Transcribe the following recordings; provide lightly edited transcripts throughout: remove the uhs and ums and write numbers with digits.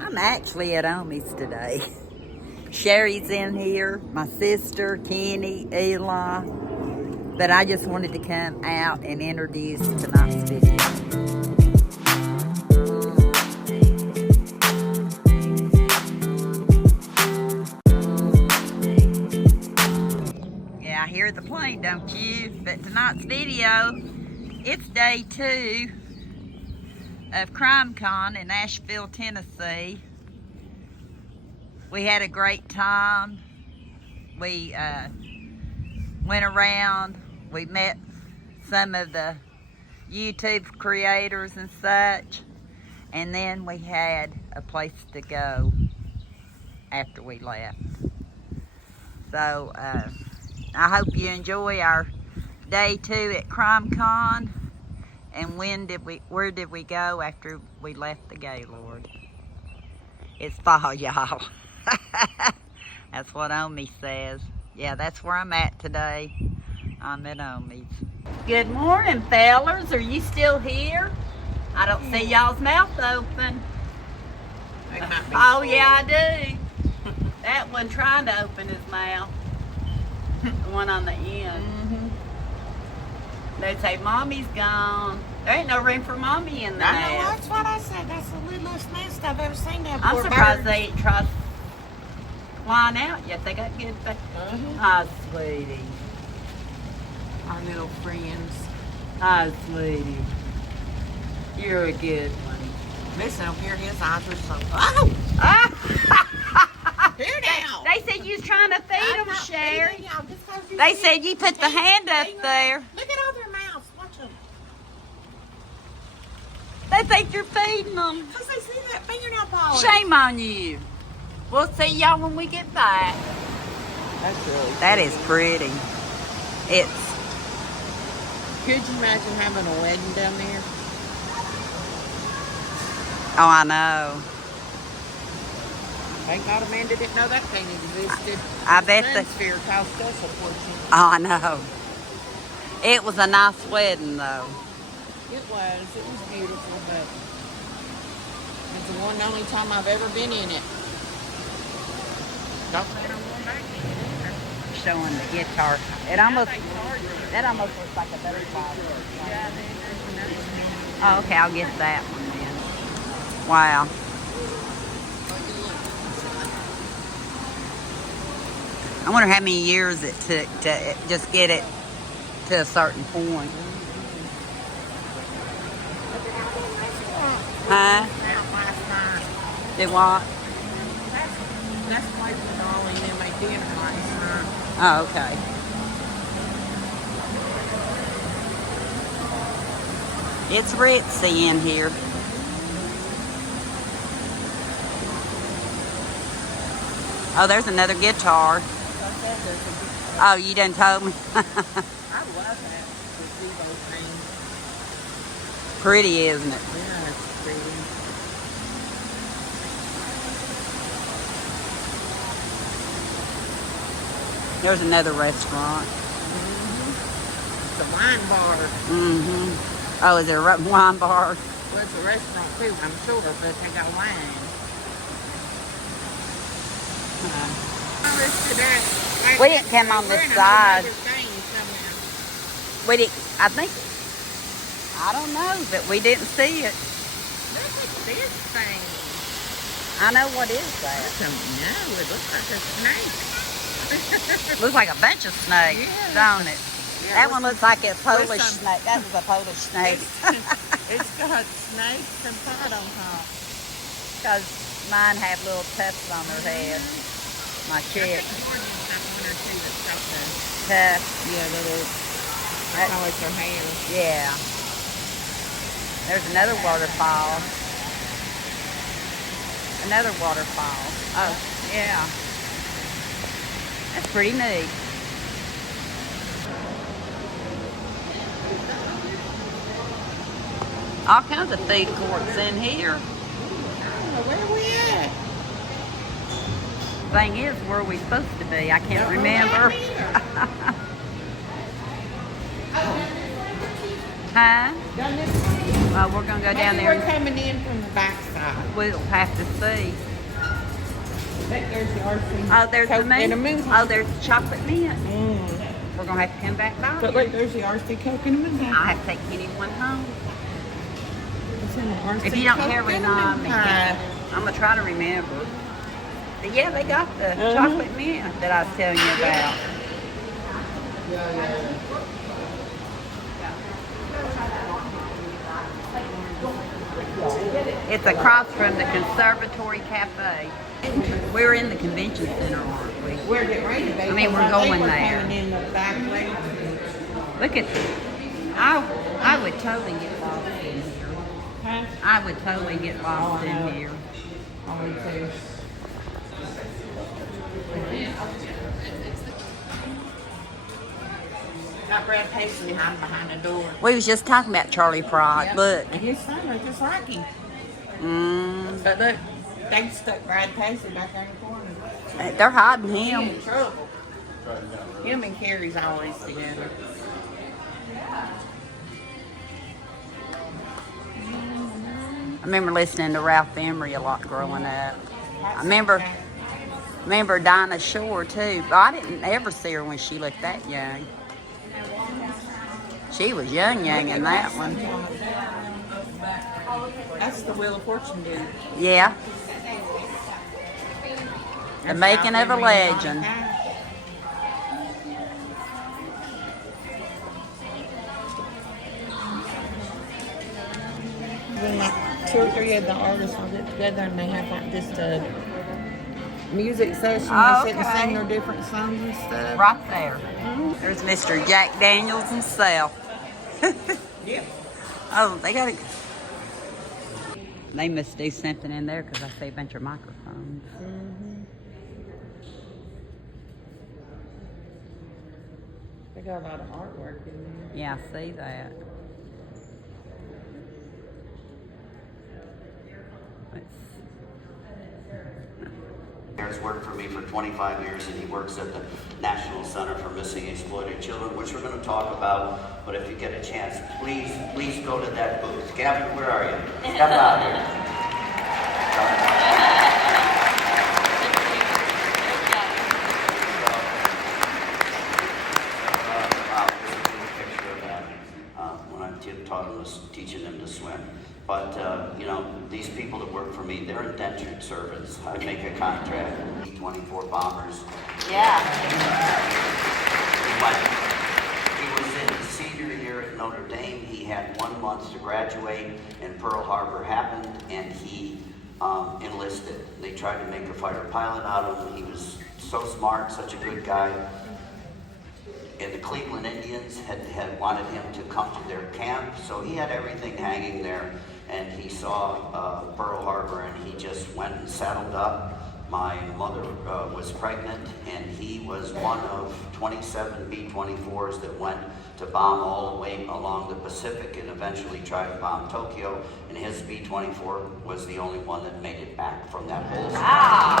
I'm actually at Omi's today. Sherry's in here, my sister, Kenny, Eli. But I just wanted to come out and introduce tonight's video. Yeah, I hear the plane, don't you? But tonight's video, it's day 2 of CrimeCon in Nashville, Tennessee. We had a great time. We went around. We met some of the YouTube creators and such. And then we had a place to go after we left. So I hope you enjoy our day 2 at CrimeCon. And where did we go after we left the Gaylord? It's fall, y'all. That's what Omi says. Yeah, that's where I'm at today. I'm at Omi's. Good morning, fellers. Are you still here? I don't see y'all's mouth open. Oh, yeah, I do. That one trying to open his mouth. The one on the end. They say, Mommy's gone. There ain't no room for Mommy in the nest. I know, that's what I said. That's the littlest nest I've ever seen. I'm surprised they ain't tried flying out yet. They got good things. Oh, sweetie. Our little friends. Oh, sweetie. You're a good one. Listen up here, his eyes are so... Oh! Here now! They said you was trying to feed them, Sherry. They They said you put the hand up there. Look at all their mouths. Watch them. They think you're feeding them. Because they see that fingernail polish. Shame on you. We'll see y'all when we get back. That's really That is pretty. It's... Could you imagine having a wedding down there? Oh, I know. Thank God Amanda didn't know that thing existed. I bet the sphere cost us a fortune. Oh, I know. It was a nice wedding, though. It was beautiful, but it's the one and only time I've ever been in it. Don't plan on going back in it either. Showing the guitar. That almost looks like a butterfly. Yeah, there's another one. Oh, okay, I'll get that one then. Wow. I wonder how many years it took to just get it to a certain point. Huh? Did what? That's why Dolly and my dinner last night. Oh, okay. It's ritzy in here. Oh, there's another guitar. Oh, you done told me. I love that gazebo thing. Pretty, isn't it? Yeah, it's pretty. There's another restaurant. It's a wine bar. Oh, is there a wine bar? Well, it's a restaurant too, I'm sure, but they got wine. We didn't come on this side. We didn't, I think, I don't know, but we didn't see it. Look at this thing. I know what is I that. don't know, it looks like a snake. Looks like a bunch of snakes, Yeah. don't it? Yeah, That one looks like a Polish some- snake. That was a Polish snake. It's got snakes and pot on top. Because mine have little tufts on their head. My chick. Tuft. Yeah, little. I call it their hair. Yeah. There's another waterfall. Another waterfall. Oh, yeah. That's pretty neat. All kinds of food courts in here. Where are we at? Thing is, where are we supposed to be? I can't remember. Huh? We're gonna go down Maybe there. we're coming in from the backside. We'll have to see. Look, there's the RC. Oh, there's the Coke and a mint. moon. Oh, there's the chocolate mint. Mm. We're gonna have to come back by. But look, there's the RC Coke and a moon. I'll have to take anyone home. It's in the RC If you don't Coke care, and a remind moon me. pie. I'm gonna try to remember. But yeah, they got the chocolate mint that I was telling you about. It's across from the Conservatory Cafe. We're in the convention center, aren't we? We're getting ready to be. I mean, we're I think going we're there. coming in the back way. Look at I would totally get lost in here. Huh? I would totally get lost I know. in here. I would too. Got Brad Paisley hiding behind the door. We was just talking about Charlie Pride. Yep. Look. And his son was just like him. Mm, But look, they stuck Brad Paisley back there in the corner. they're hiding He him. in trouble. Him and Carrie's always together. I remember listening to Ralph Emery a lot growing up. I remember Dinah Shore too. But I didn't ever see her when she looked that young. She was young in that one. That's the Wheel of Fortune dude. Yeah. The making of a legend. When like 2 or 3 of the artists will get together and they have like just a music session. Oh, They sit and okay. sing their different songs and stuff. Right there. There's Mr. Jack Daniels himself. Yep. Oh, they got it. They must do something in there because I see a bunch of microphones. They got a lot of artwork in there. Yeah, I see that. He's worked for me for 25 years, and he works at the National Center for Missing and Exploited Children, which we're going to talk about. But if you get a chance, please go to that booth. Gavin, where are you? Step out here. Teaching them to swim. But, you know, these people that work for me, they're indentured servants. I make a contract with B-24 bombers. Yeah. He was in his senior year at Notre Dame. He had 1 month to graduate, and Pearl Harbor happened, and he enlisted. They tried to make a fighter pilot out of him. He was so smart, such a good guy. And the Cleveland Indians had wanted him to come to their camp, so he had everything hanging there, and he saw Pearl Harbor, and he just went and saddled up. My mother was pregnant, and he was one of 27 B-24s that went to bomb all the way along the Pacific and eventually tried to bomb Tokyo, and his B-24 was the only one that made it back from that whole Wow.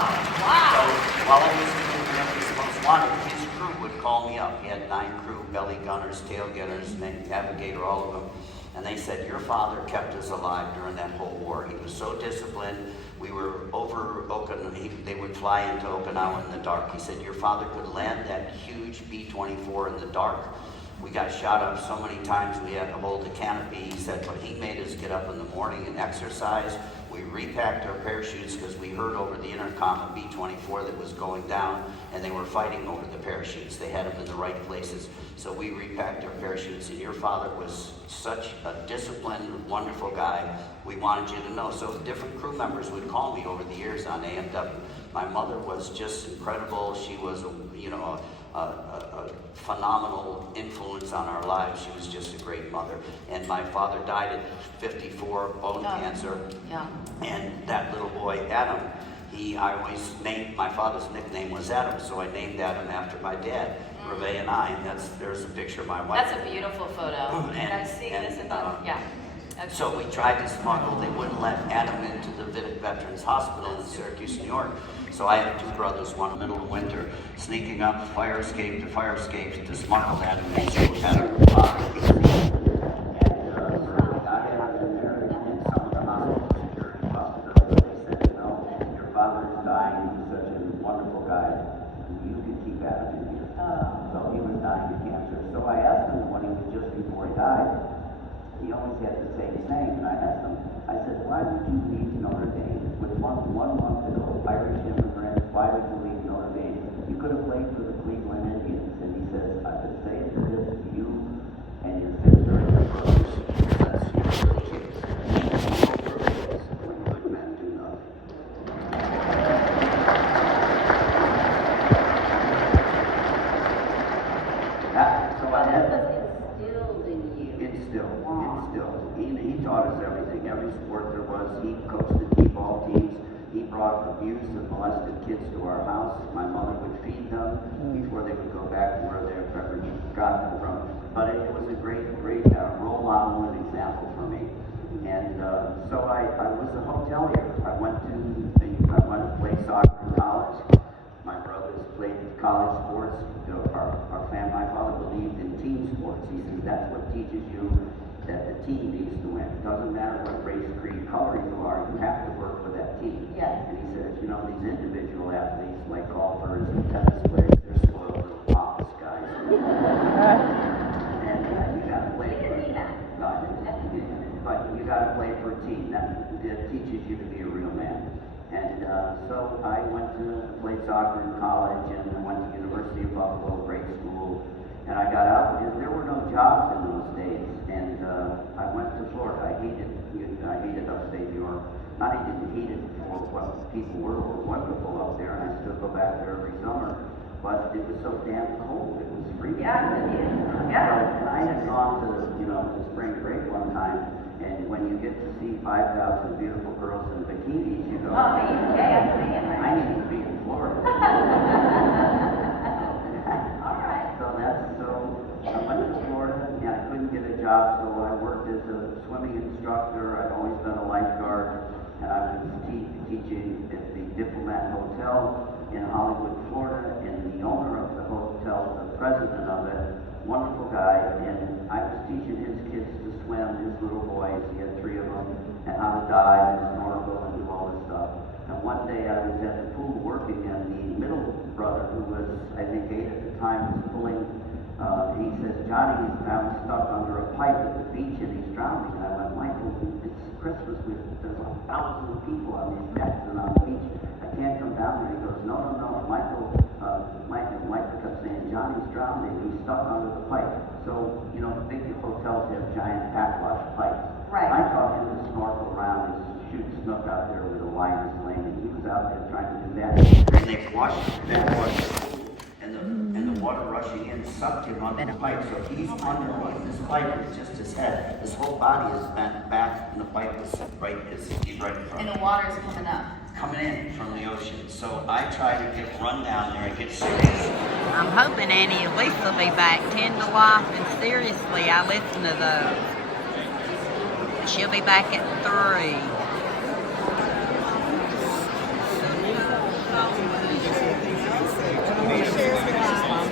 So while I was in America's Most Wanted, his crew would call me up. He had 9 crew, belly gunners, tail gunners, navigator, all of them. And they said, your father kept us alive during that whole war. He was so disciplined. We were over Okinawa. They would fly into Okinawa in the dark. He said, your father could land that huge B-24 in the dark. We got shot up so many times we had to hold the canopy. He said, but he made us get up in the morning and exercise. We repacked our parachutes because we heard over the intercom a B-24 that was going down, and they were fighting over the parachutes. They had them in the right places. So we repacked our parachutes, and your father was such a disciplined, wonderful guy. We wanted you to know. So different crew members would call me over the years on AMW. My mother was just incredible. She was, a phenomenal influence on our lives. She was just a great mother. And my father died at 54, bone cancer. Yeah. And that little boy, Adam, I always named, my father's nickname was Adam, so I named Adam after my dad, Reve and I, and there's a picture of my wife. That's a beautiful photo. Can I see this in the, yeah. Okay. So we tried to smuggle, they wouldn't let Adam into the Veterans Hospital in Syracuse, New York. So I had 2 brothers, one in the middle of winter, sneaking up fire escape to fire escape to smuggle Adam into Adam. guy, you could keep at him in here. So he was dying of cancer. So I asked him when he was just before he died, he always had to say his name, and I asked him, I said, why would you leave Notre Dame? With one month ago, Irish immigrants, why would you leave Notre Dame? You could have played for the Cleveland Indians. And he says, I've been saying this to you and your sister and your brothers. That's your kids. When good men do nothing. So I had Instilled in you. instilled. He taught us everything. Every sport there was. He coached the t-ball teams. He brought abused and molested kids to our house. My mother would feed them before they would go back to wherever he got them from. But it was a great role model and example for me. And so I was a hotelier. I went to play soccer in college. My brothers played college sports. Our family, my father believed in team sports. He says that's what teaches you that the team needs to win. It doesn't matter what race, creed, color you are, you have to work for that team. Yes. And he says, you know, these individual athletes like golfers and tennis players, they're spoiled little pompous guys. And you got to play for a team. No, I didn't. But you got to play for a team. That teaches you to be a real man. And so I went to play soccer in college, and I went to University of Buffalo, great school. And I got out, and there were no jobs in those days. And I went to Florida. I hated upstate New York. Not even hated for what people were wonderful up there, and I still go back there every summer. But it was so damn cold. It was freezing. Yeah. And I had gone to spring break one time, and when you get to see 5,000 beautiful girls in bikinis, you go, Oh, yeah, I'm seeing it. I need to be in Florida. All right. So I went to Florida, and I couldn't get a job, so I worked as a swimming instructor. I'd always been a lifeguard, and I was teaching at the Diplomat Hotel in Hollywood, Florida, and the owner of the hotel, the president of it, wonderful guy, and I was teaching his kids to swim, his little boys, he had 3 of them, and how to dive and snorkel and do all this stuff. And one day I was at the pool working, and the middle brother, who was, I think, 8 at the time, was pulling, he says, Johnny, I'm stuck under a pipe at the beach, and he's drowning. And I went, Michael, it's Christmas, there's like thousands of people on these decks and on the beach. I can't come down there. He goes, no, Michael kept saying, Johnny's drowning, he's stuck under the pipe. So, big hotels have giant backwash pipes. Right. I taught him to snorkel around and shoot snook out there with a line sling, and he was out there trying to do that. And they flushed the pool, and the water rushing in sucked him under the pipe. So he's underneath this pipe, it's just his head. His whole body is bent back, and the pipe is he's right in front. And the water's coming up. Coming in from the ocean. So I try to run down there and get serious. I'm hoping Annie and Lisa will be back 10 to life, and seriously, I listen to those. She'll be back at 3.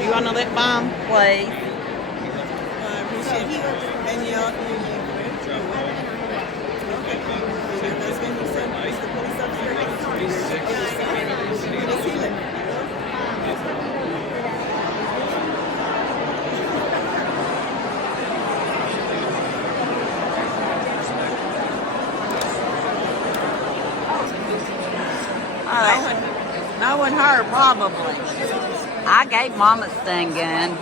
You want a lip balm? Please. Knowing her, probably. I gave Mom a stun gun.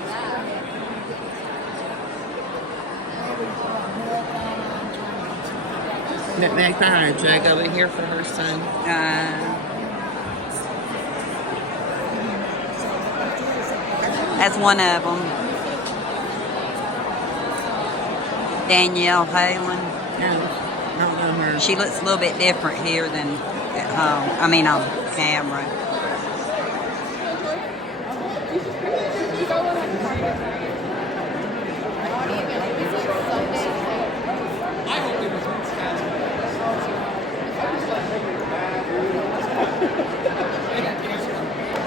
That back fire jug over here for her son. That's one of them. Danielle Halen. No, don't know her. She looks a little bit different here than at home. I mean, on camera.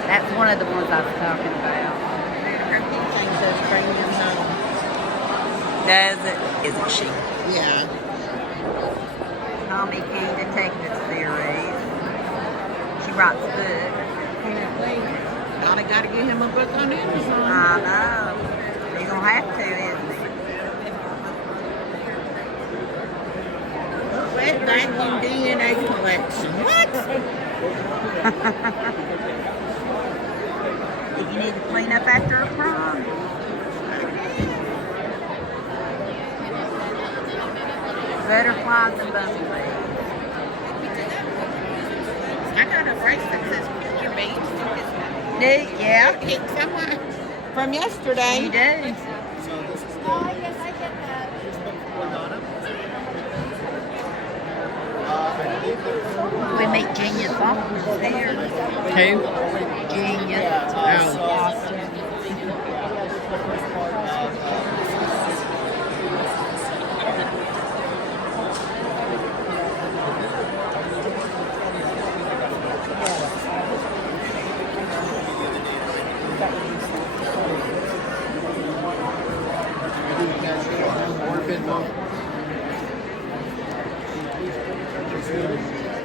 That's one of the ones I was talking about. Does it? Isn't she? Yeah. Tommy King Detective Series. She writes books. got to get him a book on Amazon. I know. He's gonna have to, isn't he? Wet vacuum DNA collection. What? If you need to clean up after a crime. Butterflies and bumblebees. I got a bracelet that says picture beads. Yeah, It's someone from yesterday. you do. Oh, yes, I get that. We meet Genius Faulkner's here. Who? Genius. Oh.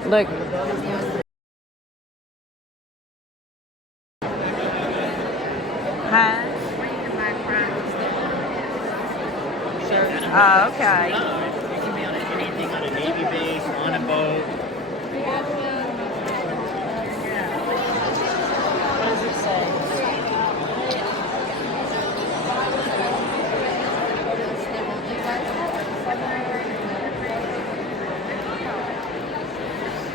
Look. Huh? Sure. Oh, okay. It can be on anything on a Navy base, on a boat. What does it say?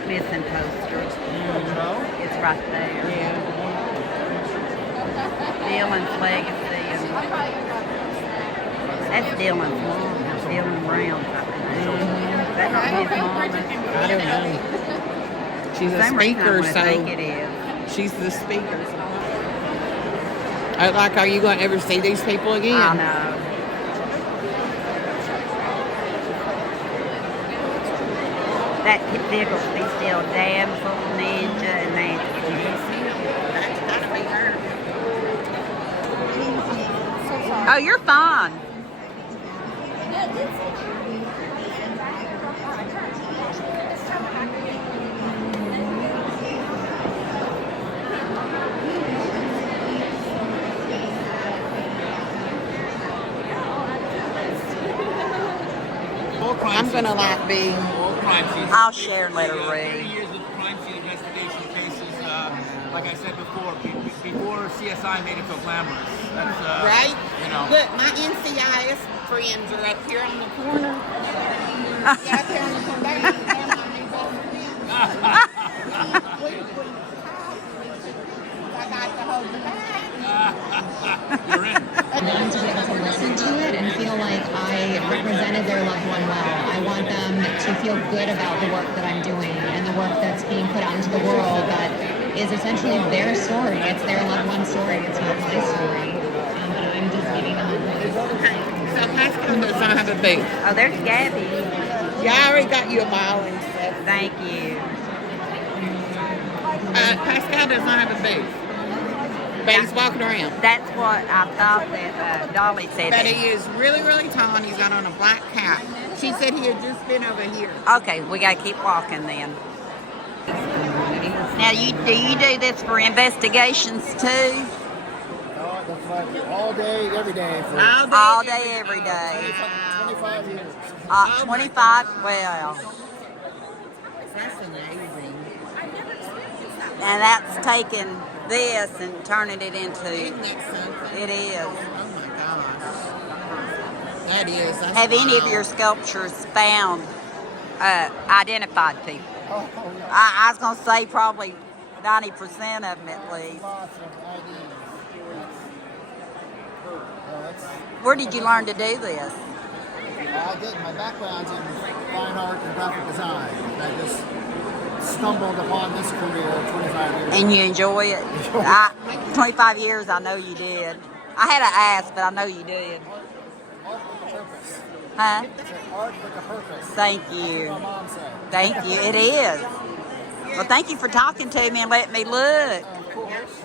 Missing poster. It's right there. Yeah. Dylan's legacy. And that's Dylan's mom. Dylan Rounds, I think. That's not his mom. I don't know. She's a Same reason I speaker, would so think it is. she's the speaker. Like, are you going to ever see these people again? I know. That vehicle should be still Damsel, Ninja, and Nancy. That's gotta be her. Oh, you're fine. I'm gonna like be. I'll share and let her 30 read. years of crime scene investigation cases. Like I said before, before CSI made it so glamorous. That's Right? You know. Look, my NCIS friends are up here on the corner. Yeah, up here on the corner. They're my new best friends. I got to hold the bag. You're in. Them to be able to listen to it and feel like I represented their loved one well. I want them to feel good about the work that I'm doing and the work that's being put out into the world that is essentially their story. It's their loved one's story. It's not my story. And I'm just giving them a So Pascal does not have a booth. Oh, there's Gabby. Yeah, I already got you a mile and stuff. Thank you. Pascal does not have a booth. But he's walking around. That's what I thought that Dolly said. But he is really, really tall and he's got on a black cap. She said he had just been over here. Okay, we gotta keep walking then. Now, do you do this for investigations too? That's like all day, every day for All day, every day. 25 years. 25, well, That's amazing. and that's taking this and turning it into, Isn't that something? it is. Oh my gosh. That is. That's Have any of wild. your sculptures found identified people? Oh, yeah. I was gonna say probably 90% of them at least. Lots of IDs. That's, Where did you learn to do this? I did. My background's in fine art and graphic design. And I just stumbled upon this career 25 years And you enjoy it? 25 years, I know you did. I had to ask, but I know you did. Art with a purpose. Huh? It's an art with a purpose. Thank My you. mom said. Thank you. It is. Well, thank you for talking to me and letting me look. Of course.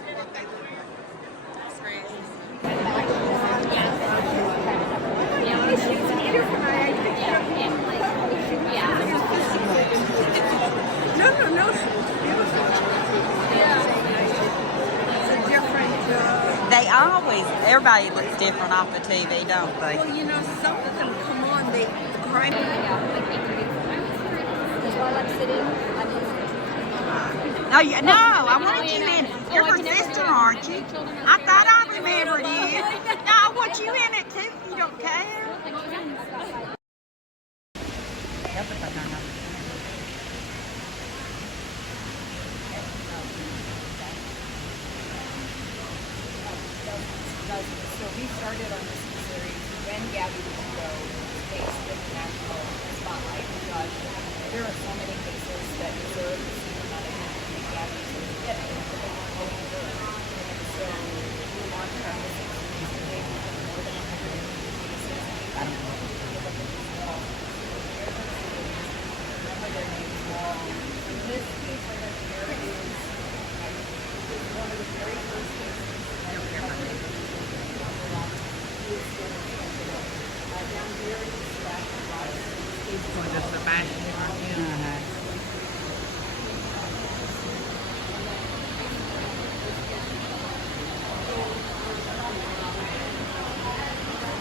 No, she's beautiful. It's a different always, everybody looks different off the TV, don't they? Well, you know, some of them come on, the crime. No, no, I want you in. You're persistent, aren't you? I thought I remembered you. No, I want you in it too if you don't care. So we started on this series when Gabby was go face the national spotlight because there are so many cases that deserve to see the money that Gabby is getting, but they weren't going to. And so we launched our missing series today. We have more than 150 cases. I don't know if you look at these walls. Remember their names all. This case right here is one of the very first cases. I don't care about it. Just the match.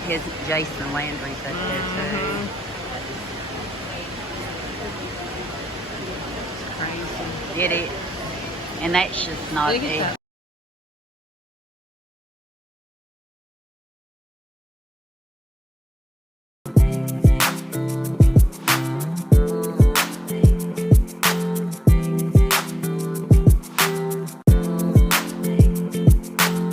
His Jason Landry's up there too. It's crazy. It is. And that's just not it.